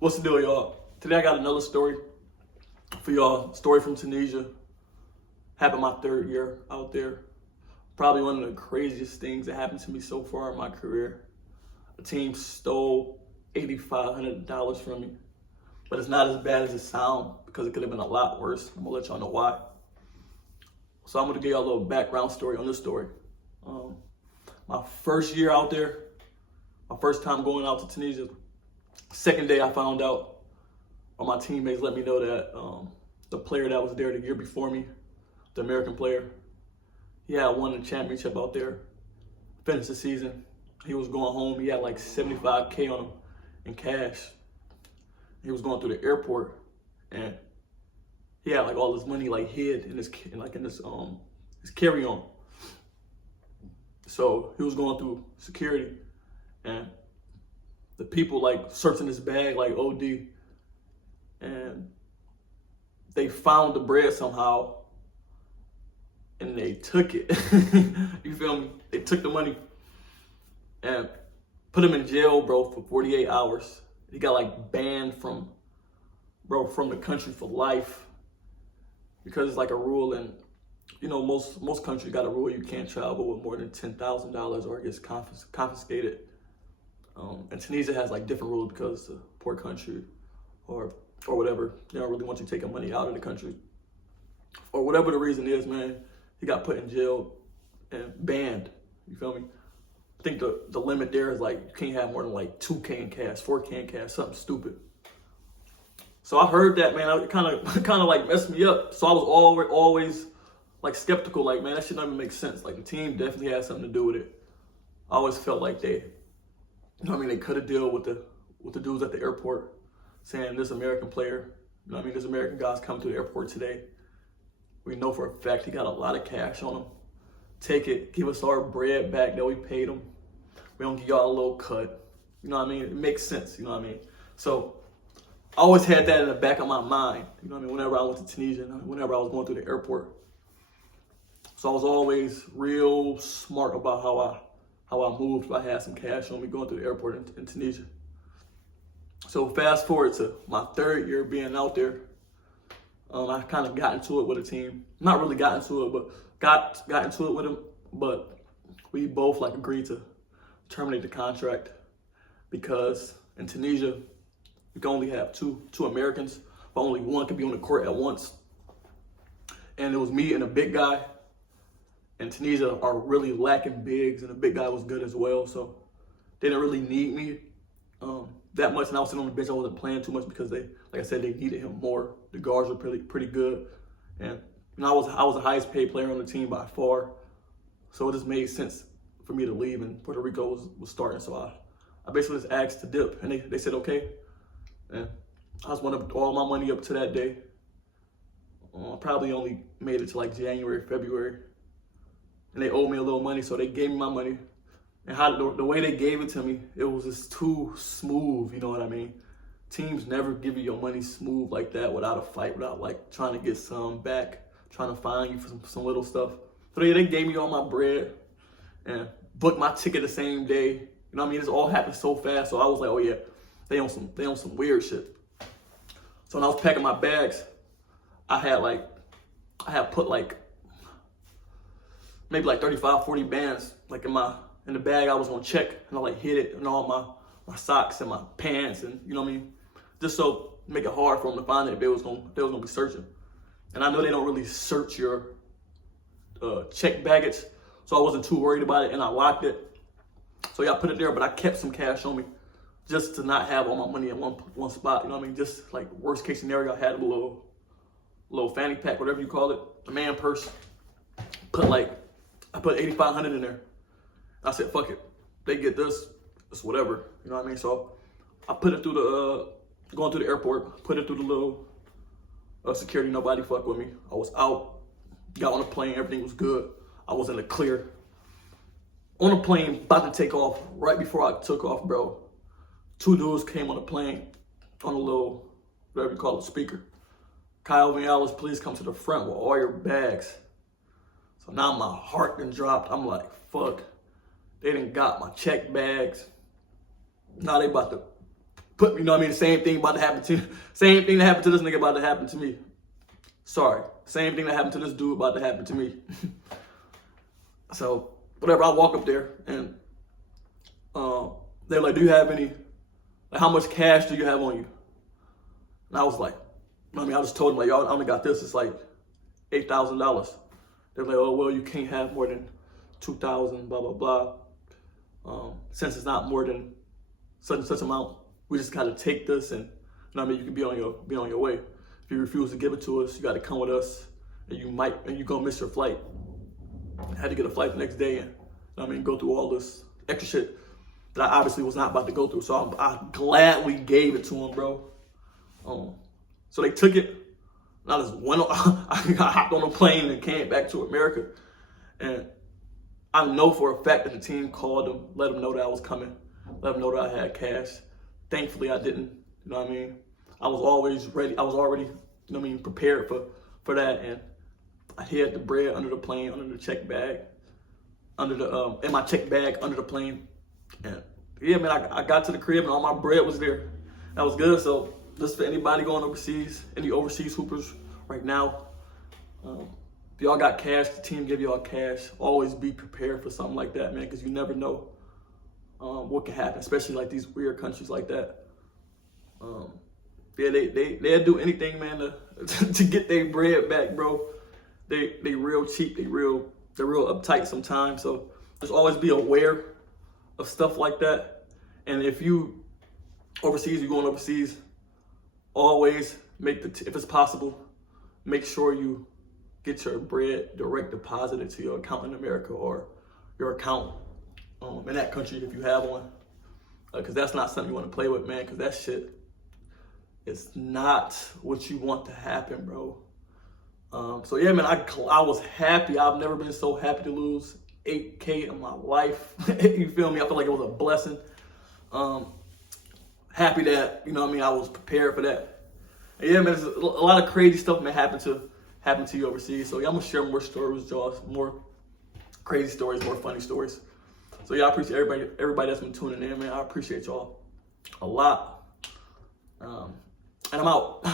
What's the deal, y'all? Today I got another story for y'all. Story from Tunisia. Happened my third year out there. Probably one of the craziest things that happened to me so far in my career. A team stole $8,500 from me. But it's not as bad as it sounds because it could have been a lot worse. I'm gonna let y'all know why. So I'm gonna give y'all a little background story on this story. My first year out there, my first time going out to Tunisia, second day I found out, or my teammates let me know that the player that was there the year before me, the American player, he had won the championship out there, finished the season. He was going home. He had like $75K on him in cash. He was going through the airport, and he had like all his money like hid in his carry-on. So he was going through security, and the people like searching his bag like OD, and they found the bread somehow, and they took it. You feel me? They took the money and put him in jail, bro, for 48 hours. He got like banned from the country for life because it's like a rule, and you know most countries got a rule you can't travel with more than $10,000 or it gets confiscated. And Tunisia has like different rules because it's a poor country or whatever. They don't really want you taking money out of the country. Or whatever the reason is, man, he got put in jail and banned. You feel me? I think the limit there is like you can't have more than like 2K in cash, 4K in cash, something stupid. So I heard that, man, it kind of like messed me up. So I was always like skeptical, like, man, that shit don't even make sense. Like the team definitely had something to do with it. I always felt like they, you know what I mean, they could have dealt with the dudes at the airport saying this American player, you know what I mean, this American guy's coming to the airport today. We know for a fact he got a lot of cash on him. Take it, give us our bread back that we paid him. We don't give y'all a little cut. You know what I mean? It makes sense, you know what I mean? So I always had that in the back of my mind, you know what I mean, whenever I went to Tunisia, whenever I was going through the airport. So I was always real smart about how I moved if I had some cash on me going through the airport in Tunisia. So fast forward to my third year being out there, I kind of got into it with a team. Not really got into it, but got into it with them. But we both like agreed to terminate the contract because in Tunisia, you can only have two Americans, but only one can be on the court at once. And it was me and a big guy. And Tunisia are really lacking bigs, and the big guy was good as well. So they didn't really need me that much. And I was sitting on the bench. I wasn't playing too much because they, like I said, they needed him more. The guards were pretty good. And you know, I was the highest paid player on the team by far. So it just made sense for me to leave, and Puerto Rico was starting. So I basically just asked to dip, and they said okay. And I just went up all my money up to that day. I probably only made it to like January, February. And they owed me a little money, so they gave me my money. And the way they gave it to me, it was just too smooth, you know what I mean? Teams never give you your money smooth like that without a fight, without like trying to get some back, trying to fine you for some little stuff. So they gave me all my bread and booked my ticket the same day. You know what I mean? This all happened so fast, so I was like, oh yeah, they on some weird shit. So when I was packing my bags, I had put like maybe like 35, 40 bands like in the bag I was gonna check, and I like hid it in all my socks and my pants, and you know what I mean? Just so make it hard for them to find it if they was gonna be searching. And I know they don't really search your check baggage, so I wasn't too worried about it, and I locked it. So yeah, I put it there, but I kept some cash on me just to not have all my money in one spot, you know what I mean? Just like worst case scenario, I had a little fanny pack, whatever you call it, a man purse. I put 8,500 in there. I said, fuck it. They get this, it's whatever. You know what I mean? So I put it through going through the airport, put it through the little security, nobody fucked with me. I was out, got on the plane, everything was good. I was in the clear. On the plane, about to take off, right before I took off, bro, two dudes came on the plane on a little, whatever you call it, speaker. Kylevinales, please come to the front with all your bags. So now my heart done dropped. I'm like, fuck. They done got my check bags. Now they about to put me, you know what I mean? The same thing about to happen to, same thing that happened to this nigga about to happen to me. Sorry. Same thing that happened to this dude about to happen to me. So, whatever, I walk up there and they're like, do you have any, like, how much cash do you have on you? And I was like, I mean, I just told them, like, y'all, I only got this. It's like $8,000. They're like, oh, well, you can't have more than 2,000, blah, blah, blah. Since it's not more than such and such amount, we just got to take this and, you know what I mean, you can be on your way. If you refuse to give it to us, you got to come with us, and you're going to miss your flight. I had to get a flight the next day and, you know what I mean, go through all this extra shit that I obviously was not about to go through. So I gladly gave it to them, bro. So they took it, and I just went on, I hopped on a plane and came back to America. And I know for a fact that the team called them, let them know that I was coming, let them know that I had cash. Thankfully, I didn't, you know what I mean? I was always ready. I was already, you know what I mean, prepared for that. And I hid the bread under the plane, under the check bag, in my check bag under the plane. And yeah, man, I got to the crib and all my bread was there. That was good. So just for anybody going overseas, any overseas hoopers right now, if y'all got cash, the team give y'all cash. Always be prepared for something like that, man, because you never know what can happen, especially like these weird countries like that. Yeah, they'll do anything, man, to get their bread back, bro. They real cheap. They're real uptight sometimes. So just always be aware of stuff like that. And if you overseas, you're going overseas, always if it's possible, make sure you get your bread direct deposited to your account in America or your account in that country if you have one. Because that's not something you want to play with, man, because that shit is not what you want to happen, bro. So yeah, man, I was happy. I've never been so happy to lose $8K in my life. You feel me? I feel like it was a blessing. Happy that, you know what I mean, I was prepared for that. And yeah, man, there's a lot of crazy stuff may happen to you overseas. So yeah, I'm gonna share more stories with y'all, more crazy stories, more funny stories. So yeah, I appreciate everybody that's been tuning in, man. I appreciate y'all a lot. And I'm out.